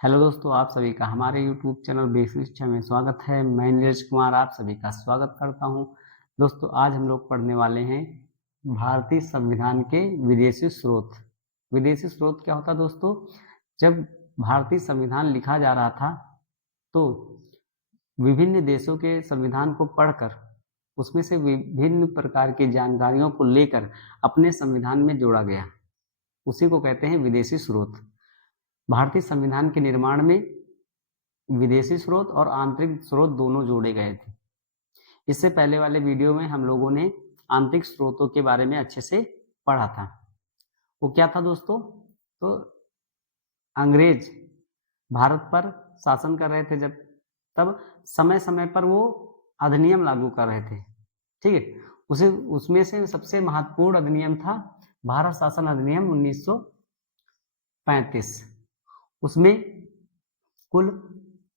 Hello दोस्तों, आप सभी का हमारे यूट्यूब चैनल बेसिक शिक्षा में स्वागत है। मैं नीरज कुमार आप सभी का स्वागत करता हूं। दोस्तों, आज हम लोग पढ़ने वाले हैं भारतीय संविधान के विदेशी स्रोत। विदेशी स्रोत क्या होता है दोस्तों? जब भारतीय संविधान लिखा जा रहा था तो विभिन्न देशों के संविधान को पढ़कर उसमें से विभिन्न प्रकार की जानकारियों को लेकर अपने संविधान में जोड़ा गया, उसी को कहते हैं विदेशी स्रोत। भारतीय संविधान के निर्माण में विदेशी स्रोत और आंतरिक स्रोत दोनों जोड़े गए थे। इससे पहले वाले वीडियो में हम लोगों ने आंतरिक स्रोतों के बारे में अच्छे से पढ़ा था। वो क्या था दोस्तों? तो अंग्रेज भारत पर शासन कर रहे थे जब, तब समय समय पर वो अधिनियम लागू कर रहे थे। ठीक है, उसमें से सबसे महत्वपूर्ण अधिनियम था भारत शासन अधिनियम 1935। उसमें कुल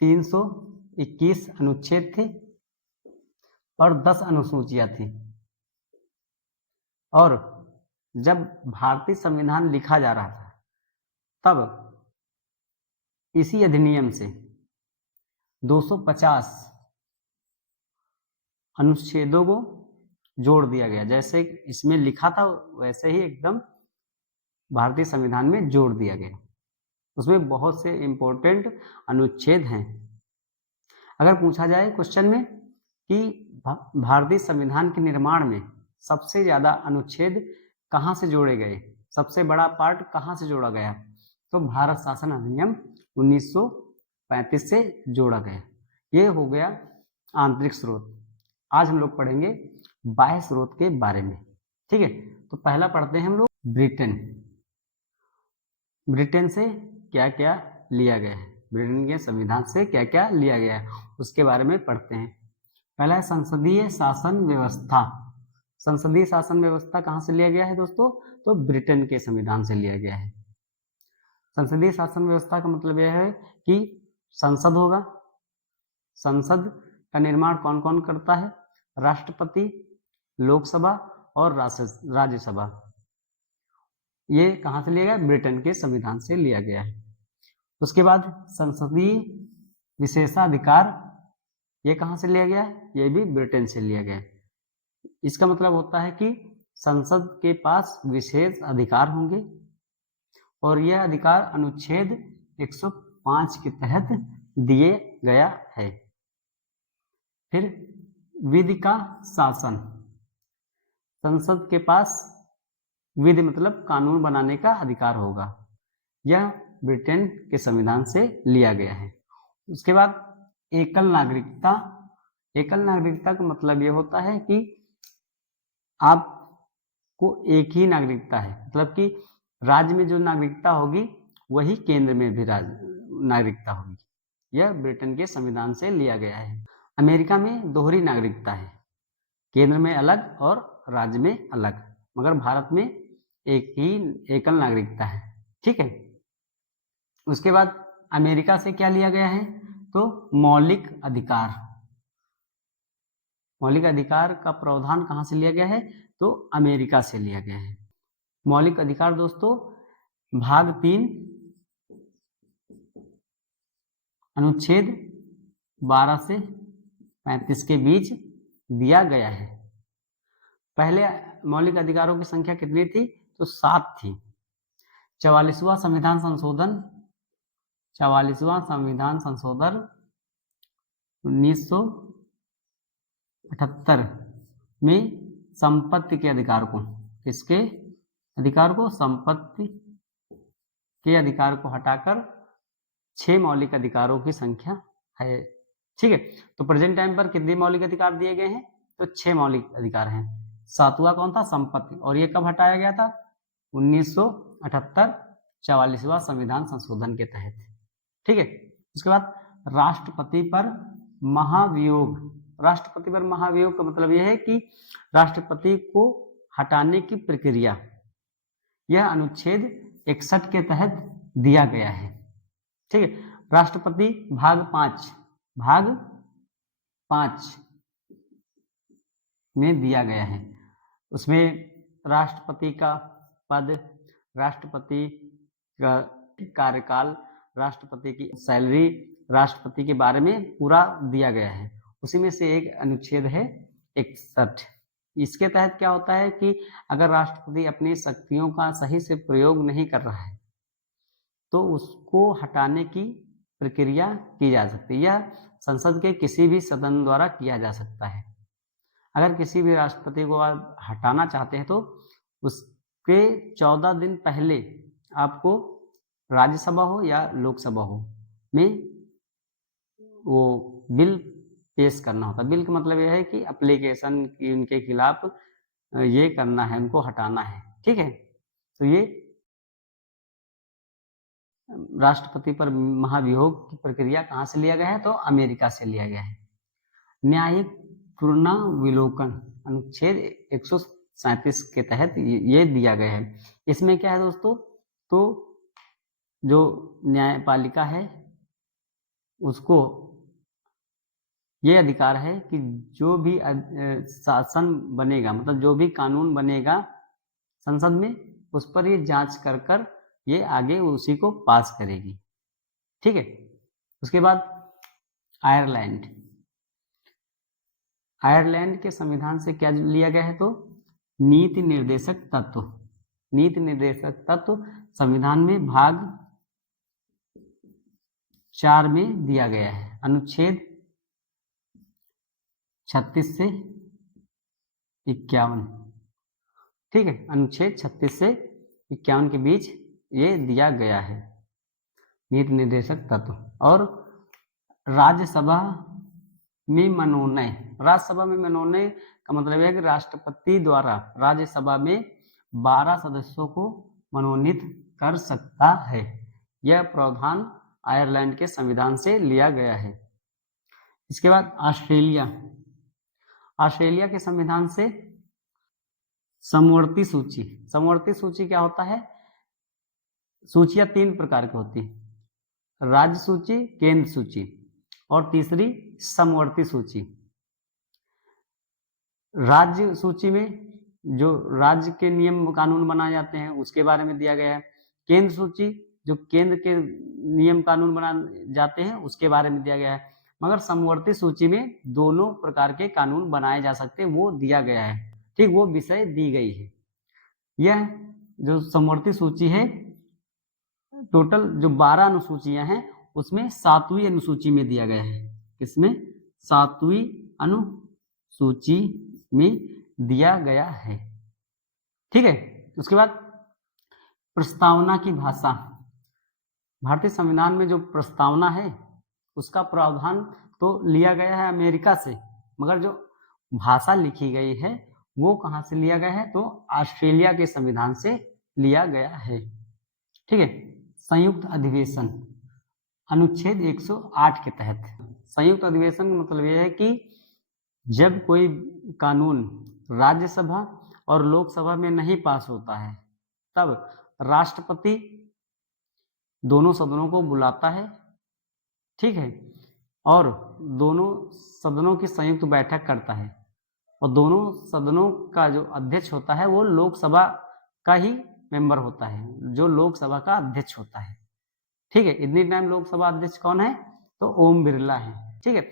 321 अनुच्छेद थे और 10 अनुसूचियां थी। और जब भारतीय संविधान लिखा जा रहा था तब इसी अधिनियम से 250 अनुच्छेदों को जोड़ दिया गया। जैसे इसमें लिखा था वैसे ही एकदम भारतीय संविधान में जोड़ दिया गया। उसमें बहुत से इंपॉर्टेंट अनुच्छेद हैं। अगर पूछा जाए क्वेश्चन में कि भारतीय संविधान के निर्माण में सबसे ज्यादा अनुच्छेद कहां से जोड़े गए, सबसे बड़ा पार्ट कहां से जोड़ा गया, तो भारत शासन अधिनियम 1935 से जोड़ा गया। ये हो गया आंतरिक स्रोत। आज हम लोग पढ़ेंगे बाह्य स्रोत के बारे में। ठीक है, तो पहला पढ़ते हैं हम लोग ब्रिटेन। ब्रिटेन से क्या क्या लिया गया है, ब्रिटेन के संविधान से क्या क्या लिया गया है, उसके बारे में पढ़ते हैं। पहला है संसदीय शासन व्यवस्था। संसदीय शासन व्यवस्था कहां से लिया गया है दोस्तों? तो ब्रिटेन के संविधान से लिया गया है। संसदीय शासन व्यवस्था का मतलब यह है कि संसद होगा। संसद का निर्माण कौन कौन करता है? राष्ट्रपति, लोकसभा और राज्यसभा। ये कहां से लिया गया? ब्रिटेन के संविधान से लिया गया है। उसके बाद संसदीय विशेषाधिकार, ये कहां से लिया गया है? ये भी ब्रिटेन से लिया गया है। इसका मतलब होता है कि संसद के पास विशेष अधिकार होंगे और यह अधिकार अनुच्छेद 105 के तहत दिए गया है। फिर विधि का शासन, संसद के पास विधि मतलब कानून बनाने का अधिकार होगा। यह ब्रिटेन के संविधान से लिया गया है। उसके बाद एकल नागरिकता। एकल नागरिकता का मतलब यह होता है कि आपको एक ही नागरिकता है, मतलब कि राज्य में जो नागरिकता होगी वही केंद्र में भी नागरिकता होगी। यह ब्रिटेन के संविधान से लिया गया है। अमेरिका में दोहरी नागरिकता है, केंद्र में अलग और राज्य में अलग, मगर भारत में एक ही एकल नागरिकता है। ठीक है, उसके बाद अमेरिका से क्या लिया गया है? तो मौलिक अधिकार। मौलिक अधिकार का प्रावधान कहां से लिया गया है? तो अमेरिका से लिया गया है। मौलिक अधिकार दोस्तों भाग 3 अनुच्छेद 12 से 35 के बीच दिया गया है। पहले मौलिक अधिकारों की संख्या कितनी थी? तो 7 थी। 44वां संविधान संशोधन, 44वां संविधान संशोधन 1978 में संपत्ति के अधिकार को, किसके अधिकार को? संपत्ति के अधिकार को हटाकर 6 मौलिक अधिकारों की संख्या है। ठीक है, तो प्रेजेंट टाइम पर कितने मौलिक अधिकार दिए गए हैं? तो 6 मौलिक अधिकार हैं। 7वां कौन था? संपत्ति। और ये कब हटाया गया था? 1978 44वां संविधान संशोधन के तहत। ठीक है, उसके बाद राष्ट्रपति पर महाभियोग। राष्ट्रपति पर महाभियोग का मतलब यह है कि राष्ट्रपति को हटाने की प्रक्रिया, यह अनुच्छेद 61 के तहत दिया गया है। ठीक है, राष्ट्रपति भाग 5 में दिया गया है। उसमें राष्ट्रपति का पद, राष्ट्रपति का कार्यकाल, राष्ट्रपति की सैलरी, राष्ट्रपति के बारे में पूरा दिया गया है। उसी में से एक अनुच्छेद है 61। इसके तहत क्या होता है कि अगर राष्ट्रपति अपनी शक्तियों का सही से प्रयोग नहीं कर रहा है तो उसको हटाने की प्रक्रिया की जा सकती है। यह संसद के किसी भी सदन द्वारा किया जा सकता है। अगर किसी भी राष्ट्रपति को आप हटाना चाहते हैं तो उसके 14 दिन पहले आपको राज्यसभा हो या लोकसभा हो में वो बिल पेश करना होता है। बिल का मतलब यह है कि एप्लीकेशन की उनके खिलाफ ये करना है, उनको हटाना है। ठीक है, तो ये राष्ट्रपति पर महाभियोग की प्रक्रिया कहाँ से लिया गया है? तो अमेरिका से लिया गया है। न्यायिक पुनर्विलोकन अनुच्छेद 137 के तहत ये दिया गया है। इसमें क्या है दोस्तों? तो जो न्यायपालिका है उसको ये अधिकार है कि जो भी शासन बनेगा, मतलब जो भी कानून बनेगा संसद में, उस पर ये जांच कर कर ये आगे उसी को पास करेगी। ठीक है, उसके बाद आयरलैंड। आयरलैंड के संविधान से क्या लिया गया है? तो नीति निर्देशक तत्व। नीति निर्देशक तत्व संविधान में भाग 4 में दिया गया है। अनुच्छेद 36 से 51। ठीक है, अनुच्छेद 36 से 51 के बीच ये दिया गया है नीति निर्देशक तत्व। और राज्यसभा में मनोनय। राज्यसभा में मनोनय का मतलब है कि राष्ट्रपति द्वारा राज्यसभा में 12 सदस्यों को मनोनीत कर सकता है। यह प्रावधान आयरलैंड के संविधान से लिया गया है। इसके बाद ऑस्ट्रेलिया। ऑस्ट्रेलिया के संविधान से समवर्ती सूची। समवर्ती सूची क्या होता है? सूचियां 3 प्रकार की होती है, राज्य सूची, केंद्र सूची और तीसरी समवर्ती सूची। राज्य सूची में जो राज्य के नियम कानून बनाए जाते हैं उसके बारे में दिया गया है। केंद्र सूची जो केंद्र के नियम कानून बनाए जाते हैं उसके बारे में दिया गया है। मगर समवर्ती सूची में दोनों प्रकार के कानून बनाए जा सकते हैं, वो दिया गया है। ठीक, वो विषय दी गई है। यह जो समवर्ती सूची है, टोटल जो 12 अनुसूचियां हैं उसमें 7वीं अनुसूची में दिया गया है। किसमें? 7वीं अनुसूची में दिया गया है। ठीक है, उसके बाद प्रस्तावना की भाषा। भारतीय संविधान में जो प्रस्तावना है उसका प्रावधान तो लिया गया है अमेरिका से, मगर जो भाषा लिखी गई है वो कहाँ से लिया गया है? तो ऑस्ट्रेलिया के संविधान से लिया गया है। ठीक है, संयुक्त अधिवेशन अनुच्छेद 108 के तहत। संयुक्त अधिवेशन का मतलब यह है कि जब कोई कानून राज्यसभा और लोकसभा में नहीं पास होता है तब राष्ट्रपति दोनों सदनों को बुलाता है। ठीक है, और दोनों सदनों की संयुक्त बैठक करता है और दोनों सदनों का जो अध्यक्ष होता है वो लोकसभा का ही मेंबर होता है, जो लोकसभा का अध्यक्ष होता है। ठीक है, इतनी टाइम लोकसभा अध्यक्ष कौन है? तो ओम बिरला है। ठीक है,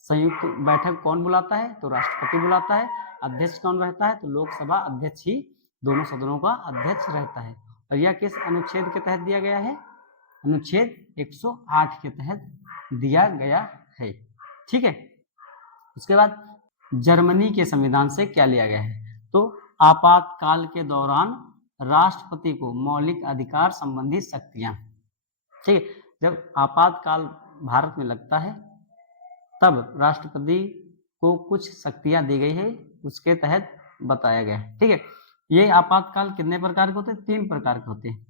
संयुक्त बैठक कौन बुलाता है? तो राष्ट्रपति बुलाता है। अध्यक्ष कौन रहता है? तो लोकसभा अध्यक्ष ही दोनों सदनों का अध्यक्ष रहता है। और यह किस अनुच्छेद के तहत दिया गया है? अनुच्छेद 108 के तहत दिया गया है। ठीक है, उसके बाद जर्मनी के संविधान से क्या लिया गया है? तो आपातकाल के दौरान राष्ट्रपति को मौलिक अधिकार संबंधी शक्तियां। ठीक है, जब आपातकाल भारत में लगता है तब राष्ट्रपति को कुछ शक्तियां दी गई है, उसके तहत बताया गया है। ठीक है, ये आपातकाल कितने प्रकार के होते हैं? 3 प्रकार के होते हैं।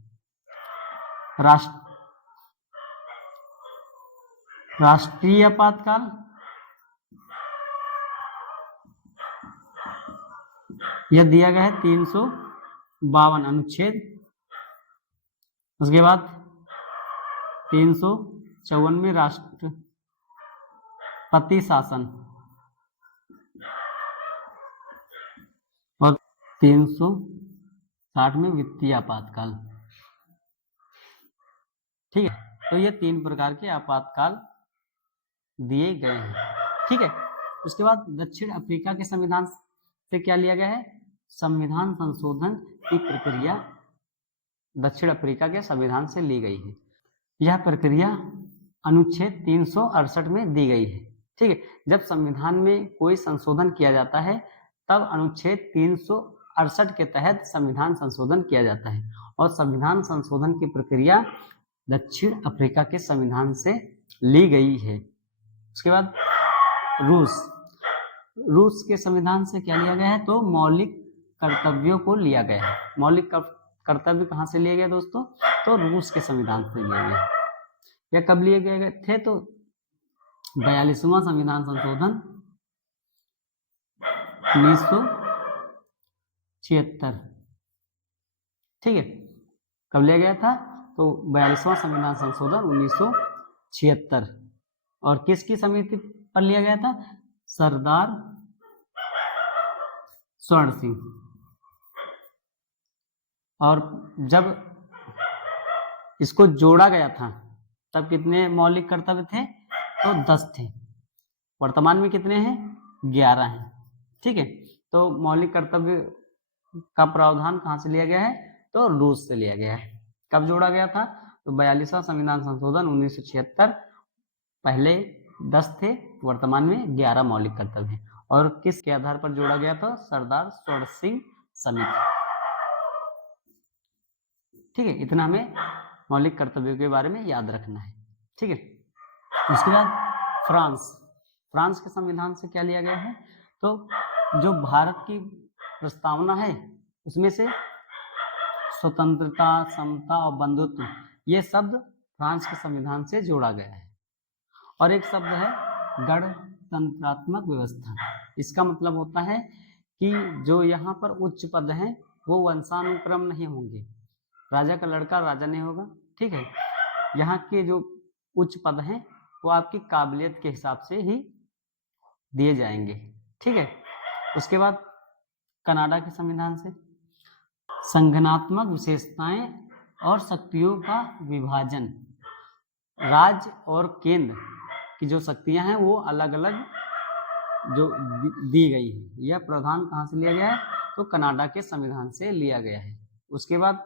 राष्ट्रीय आपातकाल, यह दिया गया है 352 अनुच्छेद। उसके बाद 354 में राष्ट्रपति शासन और 360 में वित्तीय आपातकाल। ठीक है, तो ये 3 प्रकार के आपातकाल दिए गए हैं, ठीक है। उसके बाद दक्षिण अफ्रीका के संविधान से क्या लिया गया है? संविधान संशोधन की प्रक्रिया दक्षिण अफ्रीका के संविधान से ली गई है। यह प्रक्रिया अनुच्छेद 368 में दी गई है, ठीक है। जब संविधान में कोई संशोधन किया जाता है तब अनुच्छेद 368 के तहत संविधान संशोधन किया जाता है, और संविधान संशोधन की प्रक्रिया दक्षिण अफ्रीका के संविधान से ली गई है। उसके बाद रूस के संविधान से क्या लिया गया है? तो मौलिक कर्तव्यों को लिया गया है। मौलिक कर्तव्य कहाँ से लिए गए दोस्तों? तो रूस के संविधान से लिए गए। यह कब लिए गए थे? तो 42वां संविधान संशोधन 1976, ठीक है। कब लिया गया था? तो 42वां संविधान संशोधन 1976, और किसकी समिति पर लिया गया था? सरदार स्वर्ण सिंह। और जब इसको जोड़ा गया था तब कितने मौलिक कर्तव्य थे? तो 10 थे। वर्तमान में कितने हैं? 11 हैं, ठीक है। तो मौलिक कर्तव्य का प्रावधान कहाँ से लिया गया है? तो रूस से लिया गया है। कब जोड़ा गया था? तो 42वां संविधान संशोधन 1976, पहले 10 थे, वर्तमान में 11 मौलिक कर्तव्य हैं। और किसके आधार पर जोड़ा गया था? सरदार स्वर्ण सिंह समिति, ठीक है। इतना हमें मौलिक कर्तव्यों के बारे में याद रखना है, ठीक है। उसके बाद फ्रांस के संविधान से क्या लिया गया है? तो जो भारत की प्रस्तावना है उसमें से स्वतंत्रता, समता और बंधुत्व, ये शब्द फ्रांस के संविधान से जोड़ा गया है। और एक शब्द है गणतंत्रात्मक व्यवस्था। इसका मतलब होता है कि जो यहाँ पर उच्च पद हैं वो वंशानुक्रम नहीं होंगे, राजा का लड़का राजा नहीं होगा, ठीक है। यहाँ के जो उच्च पद हैं वो आपकी काबिलियत के हिसाब से ही दिए जाएंगे, ठीक है। उसके बाद कनाडा के संविधान से संगठनात्मक विशेषताएं और शक्तियों का विभाजन, राज्य और केंद्र की जो शक्तियां हैं वो अलग अलग जो दी गई है, यह प्रावधान कहाँ से लिया गया है? तो कनाडा के संविधान से लिया गया है। उसके बाद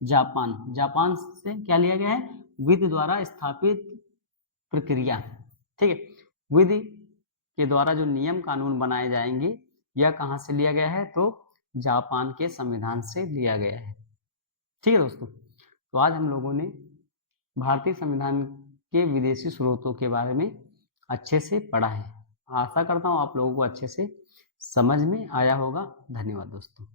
जापान से क्या लिया गया है? विधि द्वारा स्थापित प्रक्रिया, ठीक है। विधि के द्वारा जो नियम कानून बनाए जाएंगे यह कहाँ से लिया गया है? तो जापान के संविधान से लिया गया है, ठीक है दोस्तों। तो आज हम लोगों ने भारतीय संविधान के विदेशी स्रोतों के बारे में अच्छे से पढ़ा है। आशा करता हूँ आप लोगों को अच्छे से समझ में आया होगा। धन्यवाद दोस्तों।